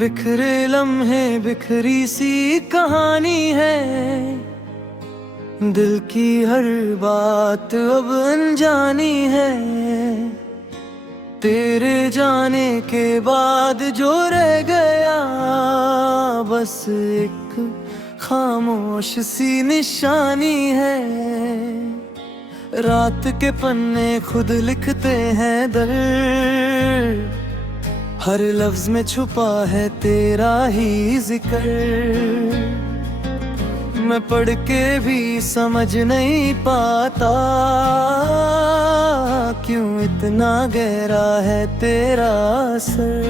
बिखरे लम्हे बिखरी सी कहानी है, दिल की हर बात अब अनजानी है। तेरे जाने के बाद जो रह गया बस एक खामोश सी निशानी है। रात के पन्ने खुद लिखते हैं दर्द, हर लफ्ज में छुपा है तेरा ही जिक्र। मैं पढ़ के भी समझ नहीं पाता क्यों इतना गहरा है तेरा असर।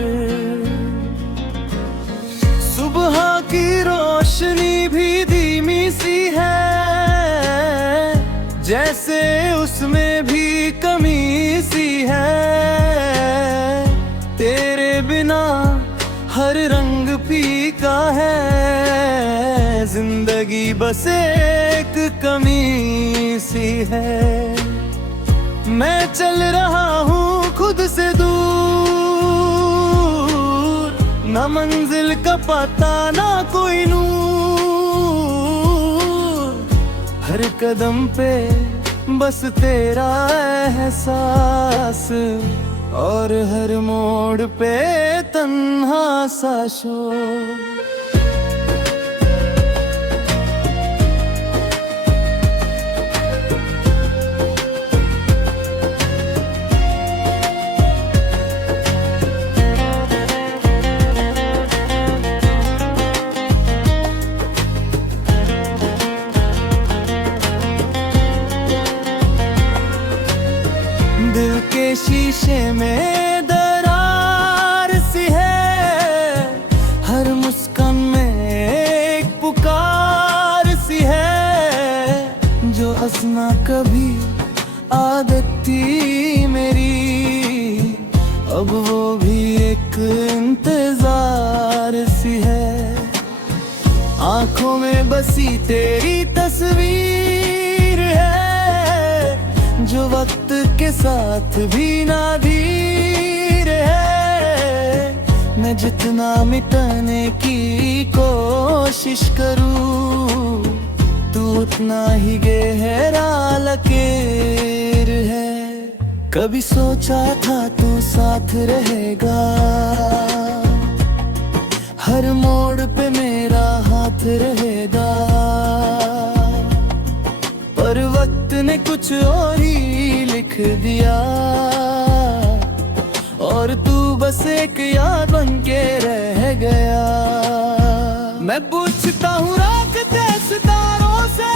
सुबह की रोशनी भी धीमी सी है, जैसे उसमें भी कमी सी है। तेरे बिना हर रंग फीका है, जिंदगी बस एक कमी सी है। मैं चल रहा हूँ खुद से दूर, ना मंजिल का पता ना कोई नूर। हर कदम पे बस तेरा एहसास, और हर मोड़ पे तन्हा सा शोर। दिल के शीशे में दरार सी है, हर मुस्कान में एक पुकार सी है। जो हंसना कभी आदत थी मेरी, अब वो भी एक इंतजार सी है। आंखों में बसी तेरी तस्वीर है, जो वक्त के साथ भी नादीर है। मैं जितना मिटाने की कोशिश करूं, तू उतना ही गहरा लकीर है। कभी सोचा था तू साथ रहेगा, हर मोड़ पे मेरा हाथ रहेगा। पर वक्त ने कुछ और ही लिख दिया, और तू बस एक याद बन के रह गया। मैं पूछता हूँ रात के सितारों से,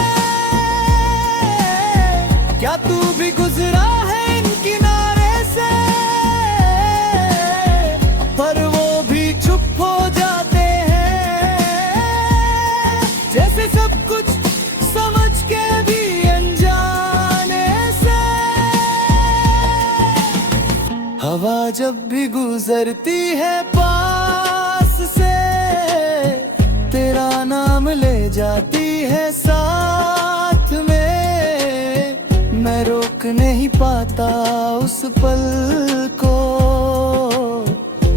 क्या तू भी गुजरा है इन किनारे से? पर वो भी चुप हो जाते हैं, जैसे सब कुछ समझ के भी अनजाने से। हवा जब भी गुजरती है पास से, तेरा नाम ले जाती है साथ में। मैं रोक नहीं पाता उस पल को,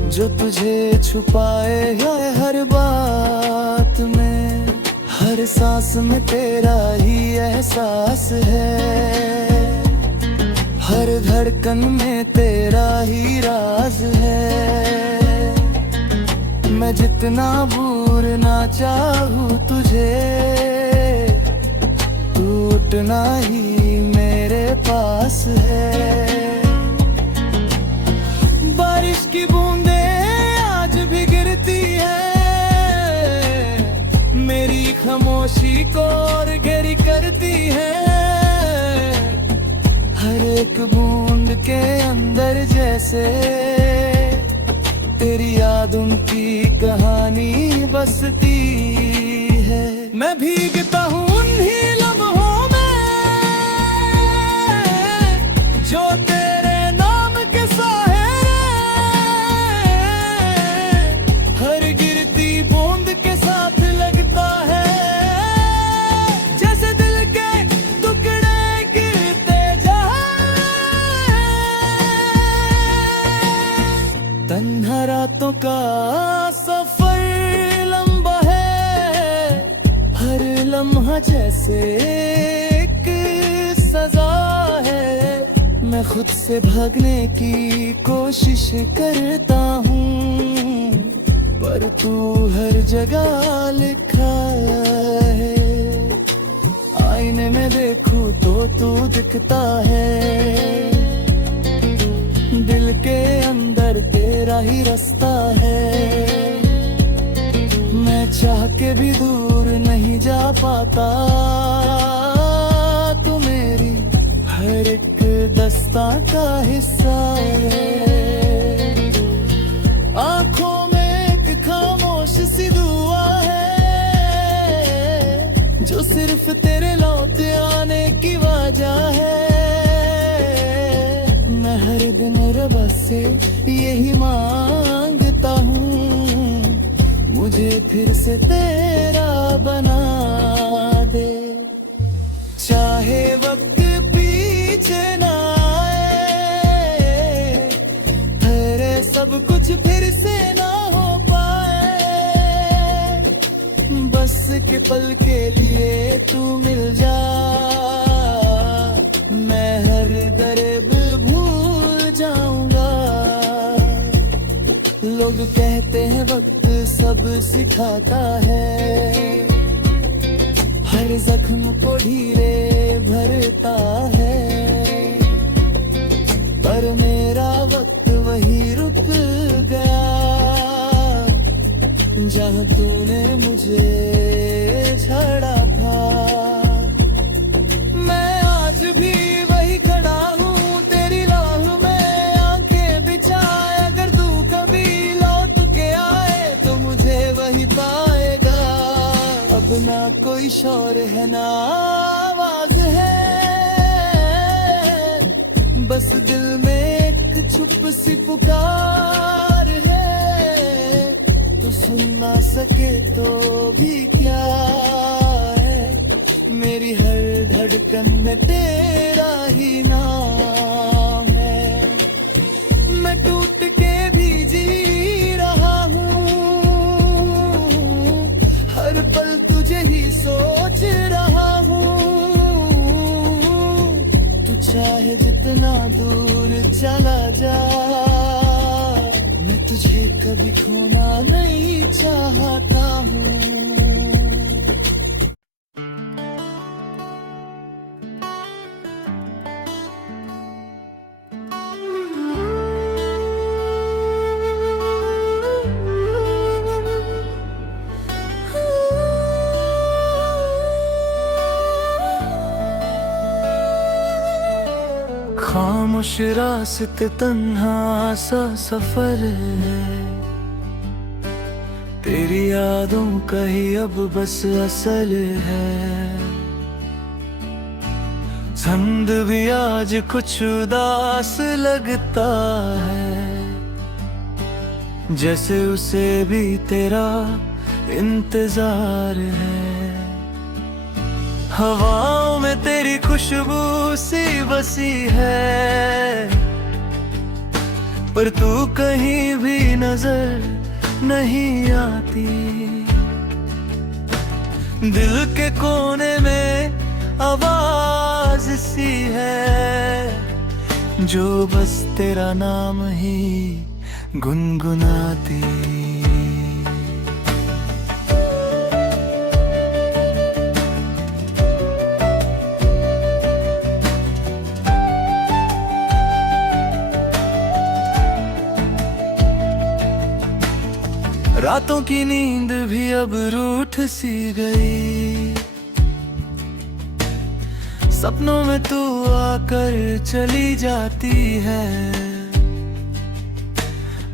जो तुझे छुपाए है हर बात में। हर सांस में तेरा ही एहसास है, हर धड़कन में तेरा ही राज है। मैं जितना भूलना चाहूँ तुझे, तू उतना ही मेरे पास है। बारिश की बूंदें आज भी गिरती है, मेरी खामोशी को और गहरी करती है। हर एक बूंद के अंदर जैसे तेरी याद उनकी कहानी बसती है। मैं भीगता हूँ उन्हीं लम्हों में, जो तेरे नाम के साए। हर गिरती बूंद के साथ लगता है, जैसे दिल के टुकड़े गिरते जाए। तन्हा रातों का सफर यहाँ जैसे एक सजा है। मैं खुद से भागने की कोशिश करता हूँ, पर तू हर जगह लिखा है। आईने में देखूं तो तू दिखता है, दिल के अंदर तेरा ही रास्ता है। मैं चाह के भी दूर नहीं जा पाता, तू मेरी हर एक दस्तां का हिस्सा है। आंखों में एक खामोश सी दुआ है, जो सिर्फ तेरे लौट आने की वजह है। मैं हर दिन रब से यही मांगता हूँ, मुझे फिर से तेरा बना दे। चाहे वक्त पीछे ना आए, तेरे सब कुछ फिर से ना हो पाए, बस के पल के लिए तू मिल जा। मैं हर दर्द भूल जाऊंगा। लोग कहते हैं वक्त सब सिखाता है, हर जख्म को ढीले भरता है, पर मेरा वक्त वही रुक गया जहाँ तूने मुझे छड़ा था। मैं आज भी वही खड़ा हूँ तेरी राह में आंखें बिछाए। अगर तू कभी लौट के आए तो मुझे वही पाएगा। अब ना कोई शोर है ना आवाज है, बस दिल में एक चुप सी पुकार है। तू सुन ना सके तो भी क्या है, मेरी हर धड़कन में तेरा ही नाम है। मैं टूट के भी जी रहा हूँ, हर पल तुझे ही सोच रहा हूँ। तू चाहे जितना दूर चला जा, मैं तुझे कभी खोना नहीं चाहता हूँ। खामोश रास्ते तन्हा सा सफर है, तेरी यादों का ही अब बस असल है। संद भी आज कुछ उदास लगता है, जैसे उसे भी तेरा इंतजार है। हवाओं में तेरी खुशबू सी बसी है, पर तू कहीं भी नजर नहीं आती। दिल के कोने में आवाज सी है, जो बस तेरा नाम ही गुनगुनाती। रातों की नींद भी अब रूठ सी गई, सपनों में तू आकर चली जाती है।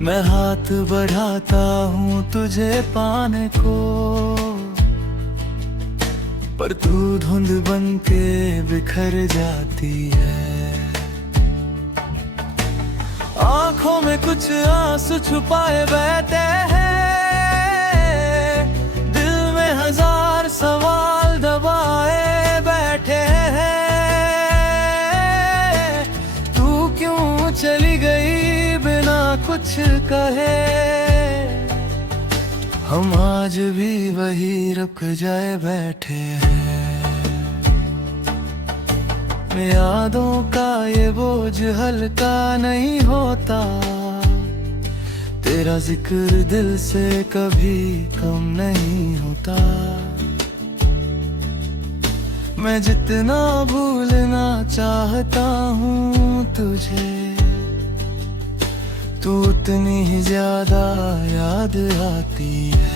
मैं हाथ बढ़ाता हूँ तुझे पाने को, पर तू धुंध बन के बिखर जाती है। आंखों में कुछ आंसू छुपाए बहते हैं, हजार सवाल दबाए बैठे हैं। तू क्यों चली गई बिना कुछ कहे, हम आज भी वही रुक जाए बैठे हैं। यादों का ये बोझ हल्का नहीं होता, तेरा जिक्र दिल से कभी कम नहीं होता। मैं जितना भूलना चाहता हूँ तुझे, तू उतनी ही ज्यादा याद आती है।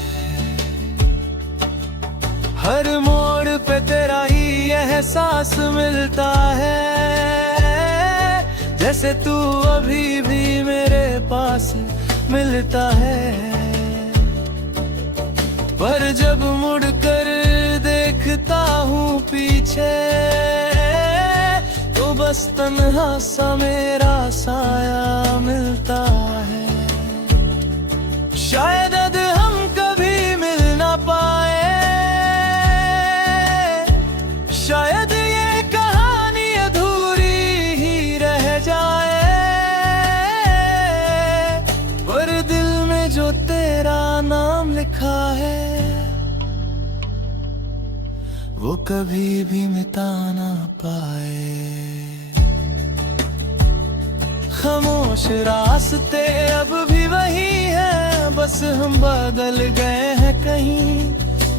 हर मोड़ पे तेरा ही एहसास मिलता है, जैसे तू अभी भी मेरे पास मिलता है। पर जब मुड़कर देखता हूँ पीछे, तो बस तन्हा सा मेरा साया मिलता है। शायद हम कभी मिल ना पाए, शायद ये कहानी अधूरी ही रह जाए, पर दिल में जो तेरा नाम लिखा है, वो कभी भी मिटा ना पाए। खामोश रास्ते अब भी वही है, बस हम बदल गए हैं कहीं।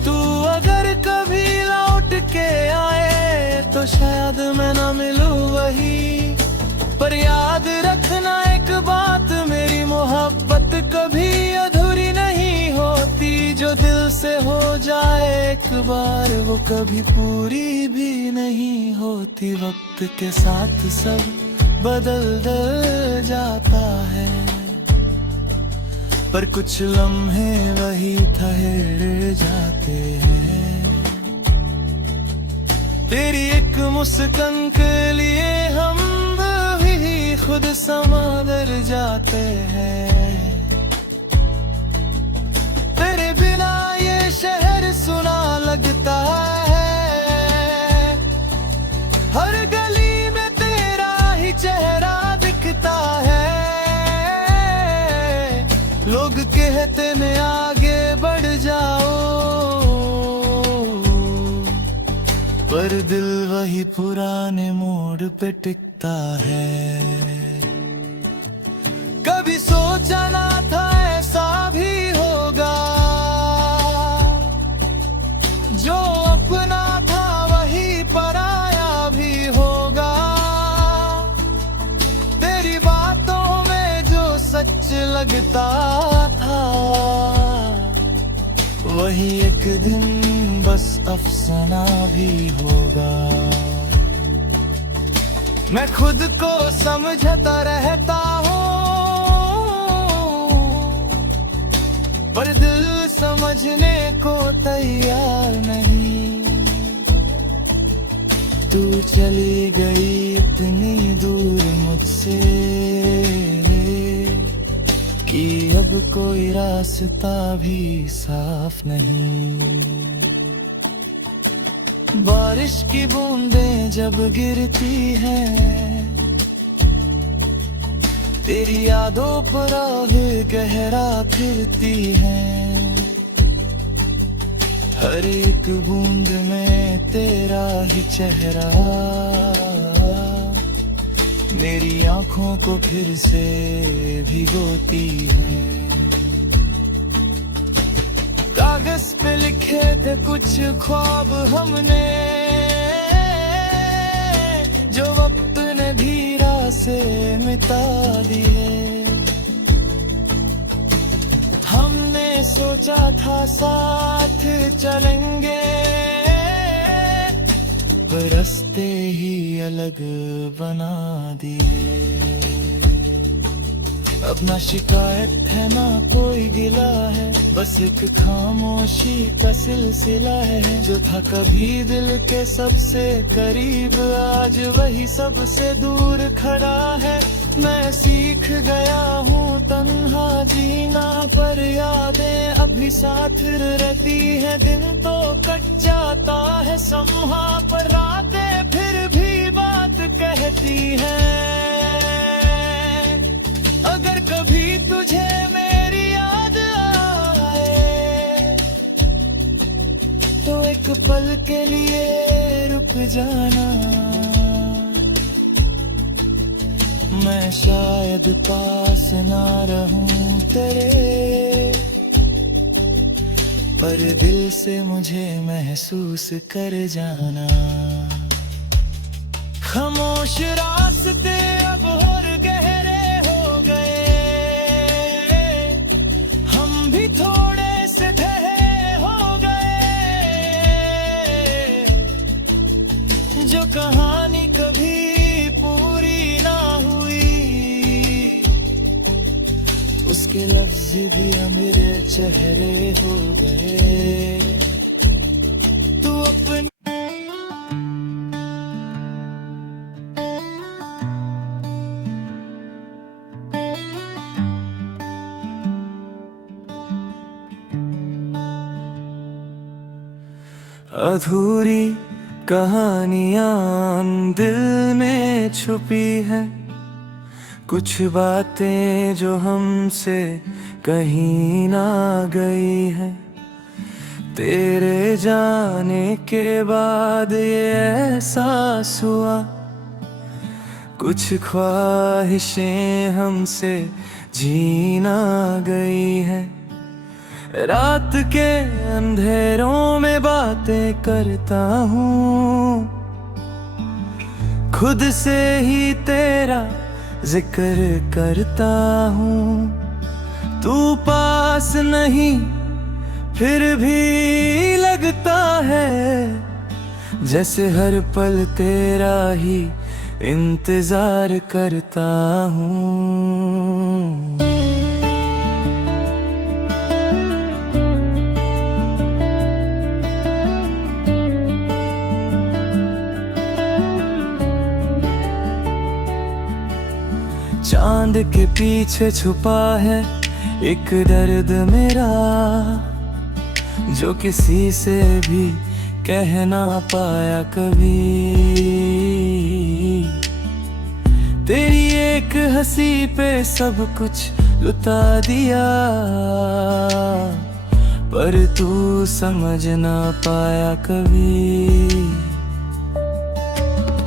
तू अगर कभी लौट के आए, तो शायद मैं ना मिलूं वही। पर याद रखना एक बात, मेरी मोहब्बत कभी अधूरी नहीं होती। जो दिल से हो जाए एक बार, वो कभी पूरी भी नहीं होती। वक्त के साथ सब बदल जाता है, पर कुछ लम्हे वही ठहर जाते हैं। तेरी एक मुस्कान के लिए हम भी खुद समंदर जाते हैं। तेरे बिना ये शहर सुना लगता है, हर गली में तेरा ही चेहरा दिखता है। लोग कहते हैं आगे बढ़ जाओ, पर दिल वही पुराने मोड़ पे टिकता है। कभी सोचा ना था ऐसा भी होगा, जो अपना था वही पराया भी होगा। तेरी बातों में जो सच लगता था, वही एक दिन बस अफसाना भी होगा। मैं खुद को समझता रहता हूँ, पर दिल समझने को तैयार नहीं। तू चली गई इतनी दूर मुझसे, कि अब कोई रास्ता भी साफ नहीं। बारिश की बूंदें जब गिरती हैं, तेरी यादों पर आग गहरा फिरती है। हर एक बूंद में तेरा ही चेहरा मेरी आंखों को फिर से भिगोती है। कागज पे लिखे थे कुछ ख्वाब हमने, जो वक्त ने धीरा से मिटा दिए। हमने सोचा था साथ चलेंगे, पर रास्ते ही अलग बना दिए। अब ना शिकायत है ना कोई गिला है, बस एक खामोशी का सिलसिला है। जो था कभी दिल के सबसे करीब, आज वही सबसे दूर खड़ा है। मैं सीख गया हूँ तन्हा जीना, पर यादें अभी साथ रहती हैं। दिन तो कट जाता है सम्हा, पर रातें फिर भी बात कहती हैं। अगर कभी तुझे मेरी याद आए, तो एक पल के लिए रुक जाना। मैं शायद पास ना रहूं तेरे, पर दिल से मुझे महसूस कर जाना। खामोश रास्ते अब और गहरे हो गए, हम भी थोड़े से ठहरे हो गए। जो कहानी कभी पूरी ना हुई, उसके लफ्ज भी मेरे चेहरे हो गए। तू अपने अधूरी कहानियां दिल में छुपी है, कुछ बातें जो हमसे कहीं ना गई है। तेरे जाने के बाद ये एहसास हुआ, कुछ ख्वाहिशें हमसे जीना गई है। रात के अंधेरों में बातें करता हूँ, खुद से ही तेरा जिक्र करता हूँ। तू पास नहीं फिर भी लगता है, जैसे हर पल तेरा ही इंतजार करता हूँ। चांद के पीछे छुपा है एक दर्द मेरा, जो किसी से भी कह ना पाया कभी। तेरी एक हंसी पे सब कुछ लुटा दिया, पर तू समझ ना पाया कभी।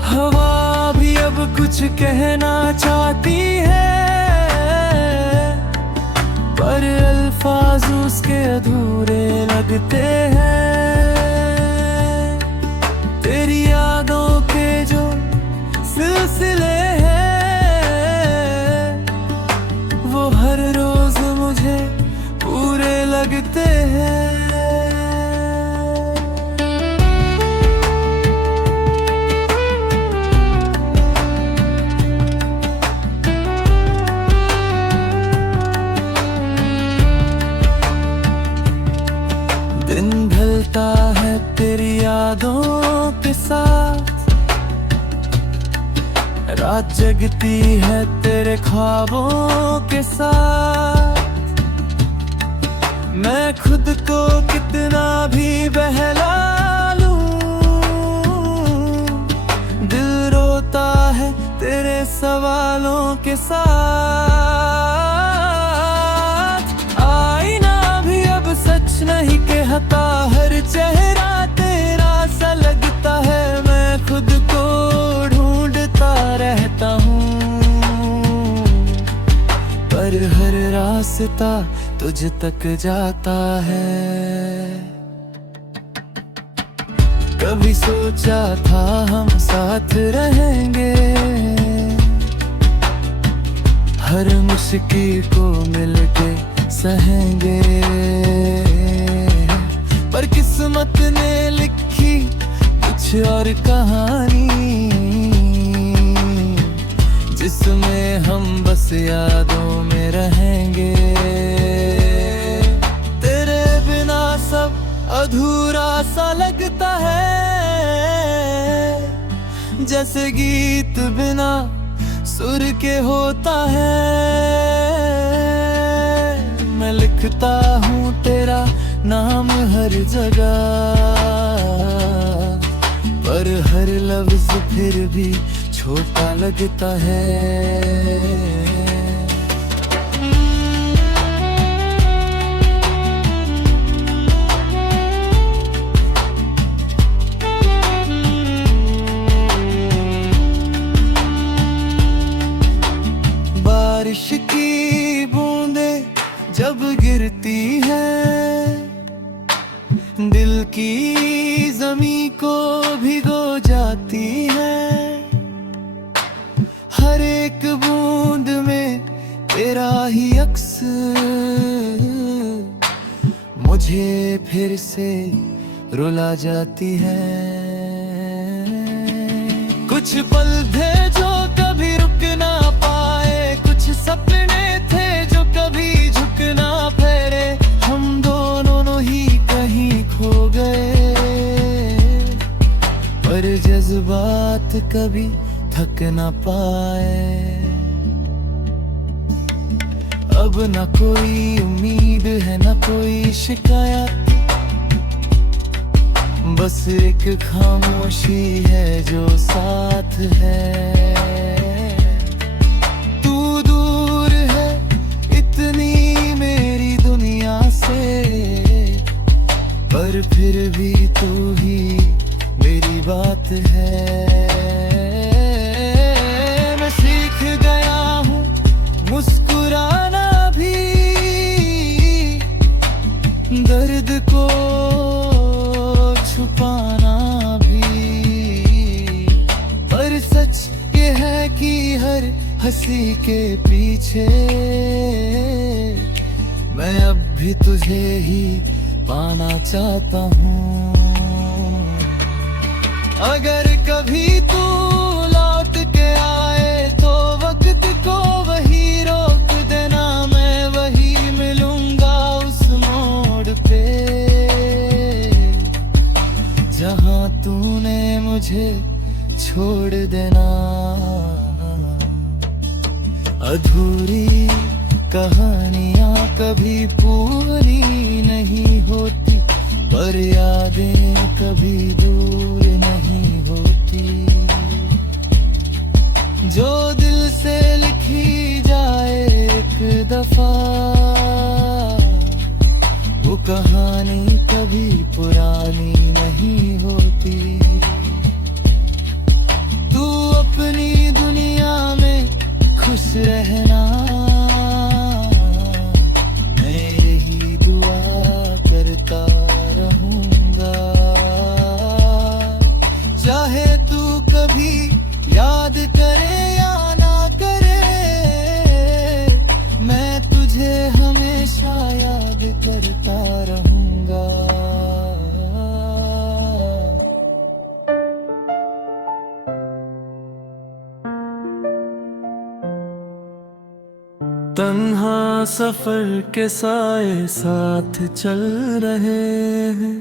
हवा भी अब कुछ कहना चाहती है, पर अल्फाज उसके अधूरे लगते हैं। तेरी यादों के जो सिलसिले हैं, वो हर रोज मुझे पूरे लगते हैं। दिन ढलता है तेरी यादों के साथ, रात जगती है तेरे ख्वाबों के साथ। मैं खुद को कितना भी बहला लूं, दिल रोता है तेरे सवालों के साथ। आईना भी अब सच नहीं कहता, हर चेहरा तेरा सा लगता है। मैं खुद को ढूंढता रहता हूँ, पर हर रास्ता तुझ तक जाता है। कभी सोचा था हम साथ रहेंगे, हर मुश्किल को मिलके सहेंगे। पर किस्मत ने लिखी कुछ और कहानी, जिसमें हम बस यादों में रहेंगे। तेरे बिना सब अधूरा सा लगता है, जैसे गीत बिना सुर के होता है। मैं लिखता हूँ तेरा नाम हर जगह, पर हर लफ्ज फिर भी छोटा लगता है। को भिगो जाती है। हर एक बूंद में तेरा ही अक्स मुझे फिर से रुला जाती है। कुछ पल थे जो कभी रुक ना पाए, कुछ सपने थे जो कभी झुक ना फेरे। हम दोनों ही कहीं खो गए, पर जज्बात कभी थक ना पाए। अब न कोई उम्मीद है न कोई शिकायत, बस एक खामोशी है जो साथ है। तू दूर है इतनी मेरी दुनिया से, पर फिर भी तू ही मेरी बात है। मैं सीख गया हूँ मुस्कुराना भी, दर्द को छुपाना भी। पर सच ये है कि हर हंसी के पीछे मैं अब भी तुझे ही पाना चाहता हूँ। अगर कभी तू लौट के आए तो वक्त को वही रोक देना, मैं वही मिलूंगा उस मोड़ पे जहाँ तूने मुझे छोड़ देना। अधूरी कहानियाँ कभी पूरी नहीं होती, पर यादें कभी दूर नहीं होती। जो दिल से लिखी जाए एक दफा, वो कहानी कभी पुरानी नहीं होती। तू अपनी दुनिया में खुश रहना, मैं यही दुआ करता रहूंगा। चाहे तू कभी याद करे या ना करे, मैं तुझे हमेशा याद करता रहूंगा। तन्हा सफर के साए साथ चल रहे हैं,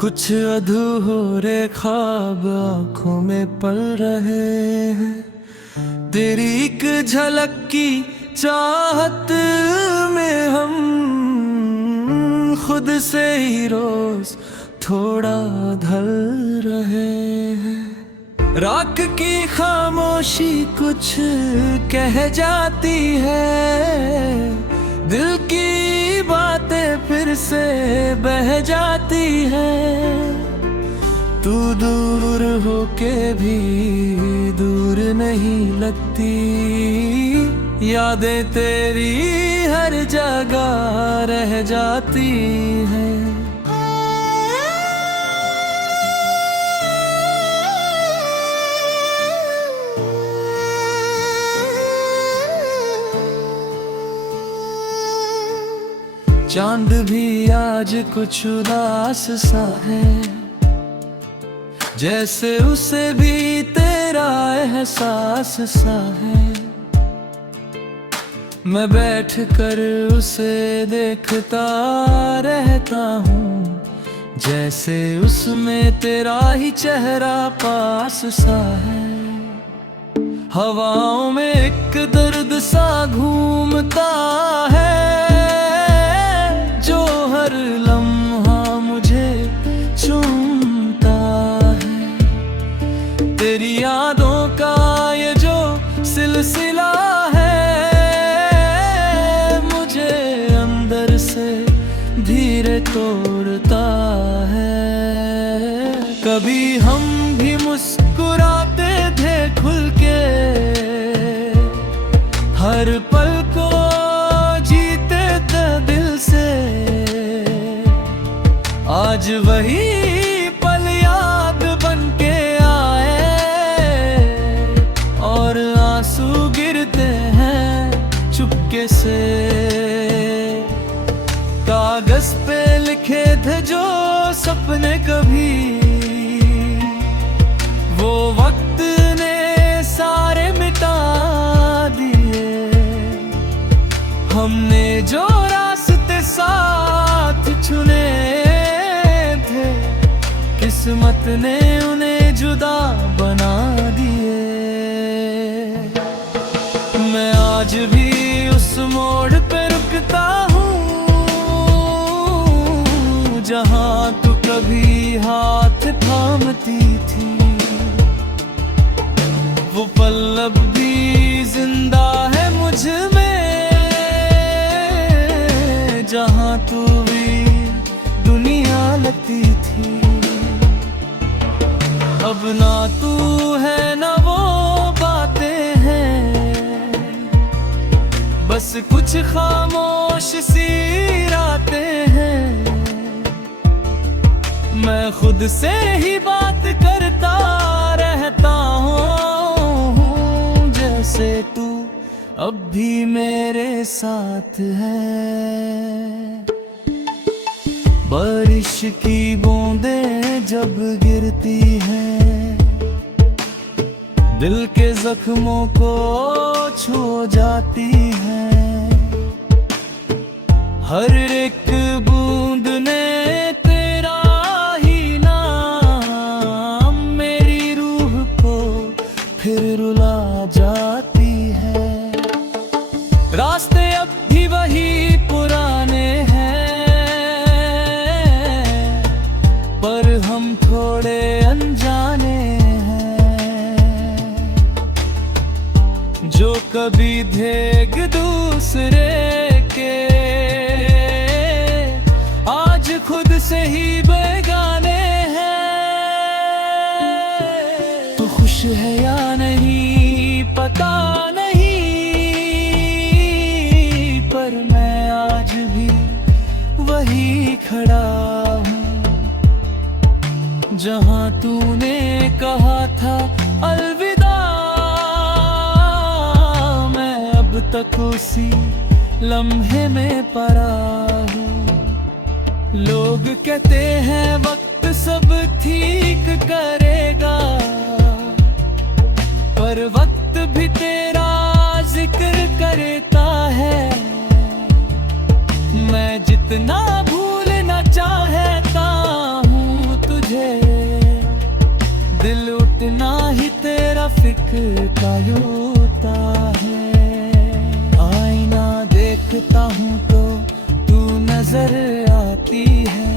कुछ अधूरे ख्वाब आँखों में पल रहे हैं। तेरी एक झलक की चाहत में हम खुद से ही रोज थोड़ा ढल रहे हैं। रात की खामोशी कुछ कह जाती है, दिल की बातें फिर से बह जाती है। तू दूर होके भी दूर नहीं लगती, यादें तेरी हर जगह रह जाती हैं। चांद भी आज कुछ उदास सा है, जैसे उसे भी तेरा एहसास सा है। मैं बैठ कर उसे देखता रहता हूँ, जैसे उसमें तेरा ही चेहरा पास सा है। हवाओं में एक दर्द सा घूमता है, जो हर लम्हा मुझे चूमता है। तेरी यादों का ये जो सिलसिला है, मुझे अंदर से धीरे तोड़ता है। कभी हम भी मुस्कुराते थे खुल के, हर पल को जीते थे दिल से। आज वही पल याद सपने कभी, वो वक्त ने सारे मिटा दिए। हमने जो रास्ते साथ चुने थे, किस्मत ने उन्हें जुदा बना दिए। मैं आज भी उस मोड़ पे रुकता हूँ, जहाँ तू कभी हाथ थामती थी। वो पल अब भी जिंदा है मुझ में, जहाँ तू भी दुनिया लगती थी। अब ना तू है ना वो बातें हैं, बस कुछ खामोश सी रातें हैं। मैं खुद से ही बात करता रहता हूँ, जैसे तू अब भी मेरे साथ है। बारिश की बूंदें जब गिरती हैं, दिल के जख्मों को छू जाती हैं। हर एक बूंद ने तेरा ही नाम मेरी रूह को फिर रुला जाती है। रास्ते अब भी वही पुराने हैं, पर हम थोड़े अनजाने हैं। जो कभी थे एक दूसरे के, आज खुद से ही बेगाने हैं। तू खुश है या नहीं पता नहीं, पर मैं आज भी वही खड़ा हूँ, जहाँ तूने कहा था अलविदा। मैं अब तक उसी लम्हे में पड़ा हूँ। लोग कहते हैं वक्त सब ठीक करेगा, पर वक्त भी तेरा जिक्र करता है। मैं जितना भूलना चाहता हूँ तुझे, दिल उतना ही तेरा फिक्र का होता है। आईना देखता हूँ तो तू नजर आती है,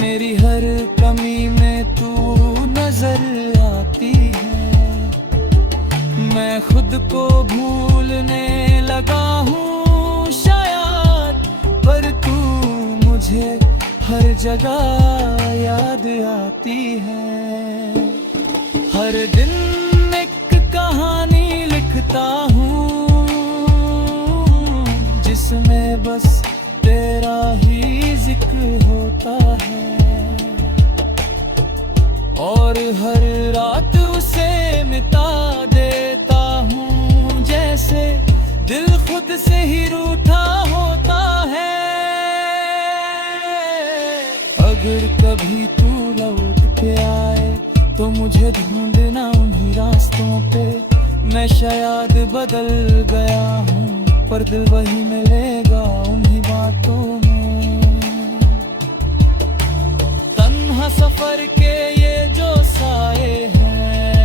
मेरी हर कमी में तू नजर आती है। मैं खुद को भूलने लगा हूँ शायद, पर तू मुझे हर जगह याद आती है। हर दिन एक कहानी लिखता हूँ, जिसमें बस तेरा ही जिक्र होता है। और हर रात उसे मिटा देता हूँ, जैसे दिल खुद से ही रूठा होता है। अगर कभी तू लौट के आए तो मुझे ढूंढना उन्हीं रास्तों पे। मैं शायद बदल गया हूँ, पर दिल वही मिलेगा उन्हीं बातों में। तन्हा सफर के ये जो साए हैं,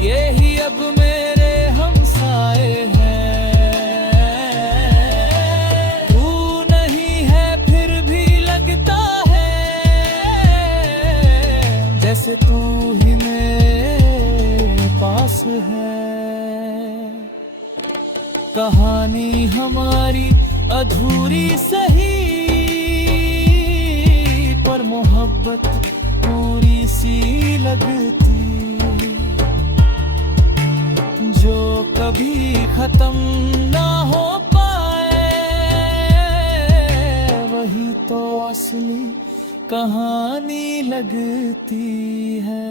ये ही अब मेरे हमसाए हैं। तू नहीं है फिर भी लगता है, जैसे तू ही मेरे पास है। कहानी हमारी अधूरी सही, पर मोहब्बत पूरी सी लगती। जो कभी खत्म ना हो पाए, वही तो असली कहानी लगती है।